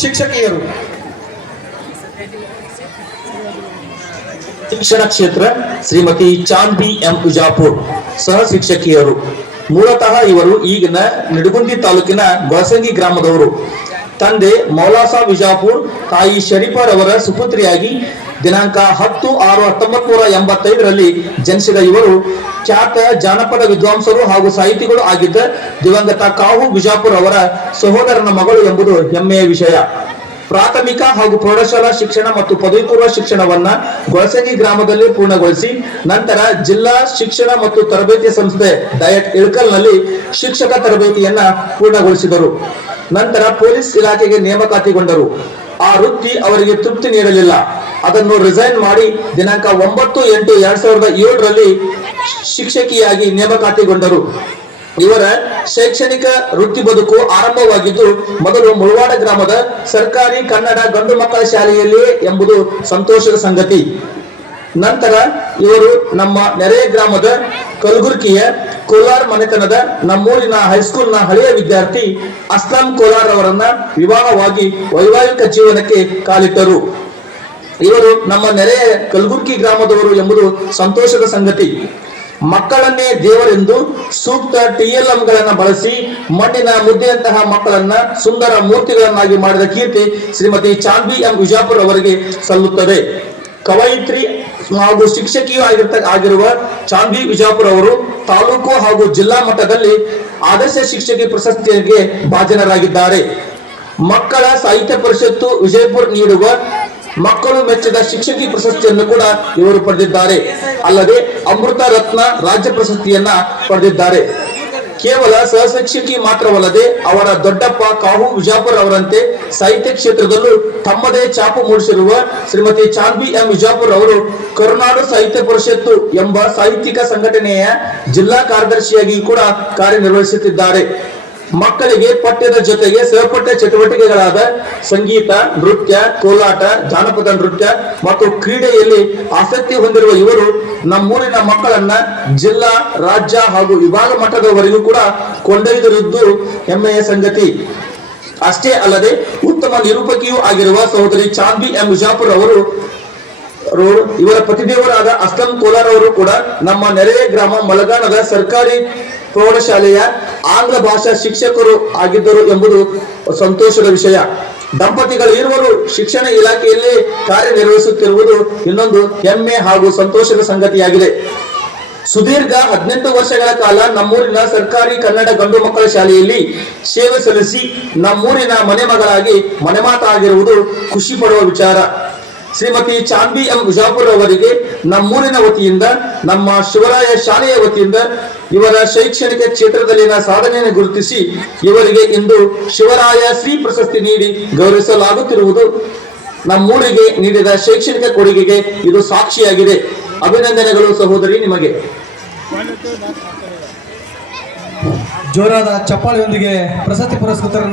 ಶಿಕ್ಷಕಿಯರು. ಶಿಕ್ಷಣ ಕ್ಷೇತ್ರ ಶ್ರೀಮತಿ ಚಾಂದಿ ಎಂ ವಿಜಾಪುರ್ ಸಹ ಶಿಕ್ಷಕಿಯರು. ಮೂಲತಃ ಇವರು ಈಗಿನ ನಿಡಗುಂದಿ ತಾಲೂಕಿನ ಗೊಳಸಂಗಿ ಗ್ರಾಮದವರು. ತಂದೆ ಮೌಲಾಸಾ ವಿಜಾಪುರ್, ತಾಯಿ ಶರೀಫರವರ ಸುಪುತ್ರಿಯಾಗಿ ದಿನಾಂಕ 10/6/1985ರಲ್ಲಿ ಜನಿಸಿದ ಇವರು ಖ್ಯಾತ ಜಾನಪದ ವಿದ್ವಾಂಸರು ಹಾಗೂ ಸಾಹಿತಿಗಳು ಆಗಿದ್ದ ದಿವಂಗತ ಕಾಹು ವಿಜಾಪುರ್ ಅವರ ಸಹೋದರನ ಮಗಳು ಎಂಬುದು ಹೆಮ್ಮೆಯ ವಿಷಯ. ಪ್ರಾಥಮಿಕ ಹಾಗೂ ಪ್ರೌಢಶಾಲಾ ಶಿಕ್ಷಣ ಮತ್ತು ಪದವಿ ಪೂರ್ವ ಶಿಕ್ಷಣವನ್ನ ಗೊಳಸಂಗಿ ಗ್ರಾಮದಲ್ಲಿ ಪೂರ್ಣಗೊಳಿಸಿ ನಂತರ ಜಿಲ್ಲಾ ಶಿಕ್ಷಣ ಮತ್ತು ತರಬೇತಿ ಸಂಸ್ಥೆ ಡಯಟ್ ಇಳಕಲ್ನಲ್ಲಿ ಶಿಕ್ಷಕ ತರಬೇತಿಯನ್ನ ಪೂರ್ಣಗೊಳಿಸಿದರು. ನಂತರ ಪೊಲೀಸ್ ಇಲಾಖೆಗೆ ನೇಮಕಾತಿಗೊಂಡರು. ಆ ವೃತ್ತಿ ಅವರಿಗೆ ತೃಪ್ತಿ ನೀಡಲಿಲ್ಲ. ಅದನ್ನು ರಿಸೈನ್ ಮಾಡಿ ದಿನಾಂಕ 9/8/2007ರಲ್ಲಿ ಶಿಕ್ಷಕಿಯಾಗಿ ನೇಮಕಾತಿಗೊಂಡರು. ಇವರ ಶೈಕ್ಷಣಿಕ ವೃತ್ತಿ ಬದುಕು ಆರಂಭವಾಗಿದ್ದು ಮೊದಲು ಮುಳವಾಡ ಗ್ರಾಮದ ಸರ್ಕಾರಿ ಕನ್ನಡ ಗಂಡು ಮಕ್ಕಳ ಶಾಲೆಯಲ್ಲಿಯೇ ಎಂಬುದು ಸಂತೋಷದ ಸಂಗತಿ. ನಂತರ ಇವರು ನಮ್ಮ ನೆರೆಯ ಗ್ರಾಮದ ಕಲಬುರ್ಗಿಯ ಕೋಲಾರ್ ಮನೆತನದ ನಮ್ಮೂರಿನ ಹೈಸ್ಕೂಲ್ನ ಹಳೆಯ ವಿದ್ಯಾರ್ಥಿ ಅಸ್ಲಾಂ ಕೋಲಾರ್ ಅವರನ್ನ ವಿವಾಹವಾಗಿ ವೈವಾಹಿಕ ಜೀವನಕ್ಕೆ ಕಾಲಿಟ್ಟರು. ಇವರು ನಮ್ಮ ನೆರೆಯ ಕಲಬುರ್ಗಿ ಗ್ರಾಮದವರು ಎಂಬುದು ಸಂತೋಷದ ಸಂಗತಿ. ಮಕ್ಕಳನ್ನೇ ದೇವರೆಂದು ಸೂಕ್ತ TLMಗಳನ್ನ ಬಳಸಿ ಮಣ್ಣಿನ ಮುದ್ದೆಯಂತಹ ಮಕ್ಕಳನ್ನ ಸುಂದರ ಮೂರ್ತಿಗಳನ್ನಾಗಿ ಮಾಡಿದ ಕೀರ್ತಿ ಶ್ರೀಮತಿ ಚಾಂದಿ ಎಂ ವಿಜಾಪುರ್ ಅವರಿಗೆ ಸಲ್ಲುತ್ತದೆ. ಕವಯಿತ್ರಿ ಹಾಗೂ ಶಿಕ್ಷಕಿಯೂ ಆಗಿರುವ ಚಾಂದಿ ವಿಜಾಪುರ್ ಅವರು ತಾಲೂಕು ಹಾಗೂ ಜಿಲ್ಲಾ ಮಟ್ಟದಲ್ಲಿ ಆದರ್ಶ ಶಿಕ್ಷಕಿ ಪ್ರಶಸ್ತಿಗೆ ಭಾಜನರಾಗಿದ್ದಾರೆ. ಮಕ್ಕಳ ಸಾಹಿತ್ಯ ಪರಿಷತ್ತು ವಿಜಯಪುರ ನೀಡುವ ಮಕ್ಕಳು ಮೆಚ್ಚಿದ ಶಿಕ್ಷಕಿ ಪ್ರಶಸ್ತಿಯನ್ನು ಕೂಡ ಇವರು ಪಡೆದಿದ್ದಾರೆ. ಅಲ್ಲದೆ ಅಮೃತ ರತ್ನ ರಾಜ್ಯ ಪ್ರಶಸ್ತಿಯನ್ನ ಪಡೆದಿದ್ದಾರೆ. ಕೇವಲ ಸಹಶಿಕ್ಷಕಿ ಮಾತ್ರವಲ್ಲದೆ ಅವರ ದೊಡ್ಡಪ್ಪ ಕಾಹು ವಿಜಾಪುರ್ ಅವರಂತೆ ಸಾಹಿತ್ಯ ಕ್ಷೇತ್ರದಲ್ಲೂ ತಮ್ಮದೇ ಛಾಪು ಮೂಡಿಸಿರುವ ಶ್ರೀಮತಿ ಚಾಂದಿ ಎಂ ವಿಜಾಪುರ್ ಅವರು ಕರುನಾಡು ಸಾಹಿತ್ಯ ಪರಿಷತ್ತು ಎಂಬ ಸಾಹಿತ್ಯಿಕ ಸಂಘಟನೆಯ ಜಿಲ್ಲಾ ಕಾರ್ಯದರ್ಶಿಯಾಗಿ ಕೂಡ ಕಾರ್ಯನಿರ್ವಹಿಸುತ್ತಿದ್ದಾರೆ. ಮಕ್ಕಳಿಗೆ ಪಠ್ಯದ ಜೊತೆಗೆ ಸಹಪಠ್ಯ ಚಟುವಟಿಕೆಗಳಾದ ಸಂಗೀತ, ನೃತ್ಯ, ಕೋಲಾಟ, ಜಾನಪದ ನೃತ್ಯ ಮತ್ತು ಕ್ರೀಡೆಯಲ್ಲಿ ಆಸಕ್ತಿ ಹೊಂದಿರುವ ಇವರು ನಮ್ಮೂರಿನ ಮಕ್ಕಳನ್ನ ಜಿಲ್ಲಾ, ರಾಜ್ಯ ಹಾಗೂ ವಿಭಾಗ ಮಟ್ಟದವರೆಗೂ ಕೂಡ ಕೊಂಡೊಯ್ದಿರುವುದು ಹೆಮ್ಮೆಯ ಸಂಗತಿ. ಅಷ್ಟೇ ಅಲ್ಲದೆ ಉತ್ತಮ ನಿರೂಪಕಿಯೂ ಆಗಿರುವ ಸಹೋದರಿ ಚಾಂದಿ ಎಂ ವಿಜಾಪುರ್ ಅವರು ಇವರ ಪತಿದೇವರಾದ ಅಸ್ಲಂ ಕೋಲಾರ್ ಅವರು ಕೂಡ ನಮ್ಮ ನೆರೆಯ ಗ್ರಾಮ ಮಲಗಾಣದ ಸರ್ಕಾರಿ ಪ್ರೌಢಶಾಲೆಯ ಆಂಗ್ಲ ಭಾಷಾ ಶಿಕ್ಷಕರು ಆಗಿದ್ದರು ಎಂಬುದು ಸಂತೋಷದ ವಿಷಯ. ದಂಪತಿಗಳು ಇರುವರು ಶಿಕ್ಷಣ ಇಲಾಖೆಯಲ್ಲಿ ಕಾರ್ಯನಿರ್ವಹಿಸುತ್ತಿರುವುದು ಇನ್ನೊಂದು ಹೆಮ್ಮೆ ಹಾಗೂ ಸಂತೋಷದ ಸಂಗತಿಯಾಗಿದೆ. ಸುದೀರ್ಘ 18 ವರ್ಷಗಳ ಕಾಲ ನಮ್ಮೂರಿನ ಸರ್ಕಾರಿ ಕನ್ನಡ ಗಂಡು ಮಕ್ಕಳ ಶಾಲೆಯಲ್ಲಿ ಸೇವೆ ಸಲ್ಲಿಸಿ ನಮ್ಮೂರಿನ ಮನೆ ಮಗಳಾಗಿ ಮನೆಮಾತಾಗಿರುವುದು ಖುಷಿ ಪಡುವ ವಿಚಾರ. ಶ್ರೀಮತಿ ಚಾಂದಿ ಎಂ ವಿಜಾಪುರ್ ಅವರಿಗೆ ನಮ್ಮೂರಿನ ವತಿಯಿಂದ, ನಮ್ಮ ಶಿವರಾಯ ಶಾಲೆಯ ವತಿಯಿಂದ ಇವರ ಶೈಕ್ಷಣಿಕ ಕ್ಷೇತ್ರದಲ್ಲಿನ ಸಾಧನೆಯನ್ನು ಗುರುತಿಸಿ ಇವರಿಗೆ ಇಂದು ಶಿವರಾಯ ಶ್ರೀ ಪ್ರಶಸ್ತಿ ನೀಡಿ ಗೌರವಿಸಲಾಗುತ್ತಿರುವುದು ನಮ್ಮೂರಿಗೆ ನೀಡಿದ ಶೈಕ್ಷಣಿಕ ಕೊಡುಗೆಗೆ ಇದು ಸಾಕ್ಷಿಯಾಗಿದೆ. ಅಭಿನಂದನೆಗಳು ಸಹೋದರಿ ನಿಮಗೆ. ಜೋರಾದ ಚಪ್ಪಾಳೆಯೊಂದಿಗೆ ಪ್ರಶಸ್ತಿ ಪುರಸ್ಕೃತರನ್ನ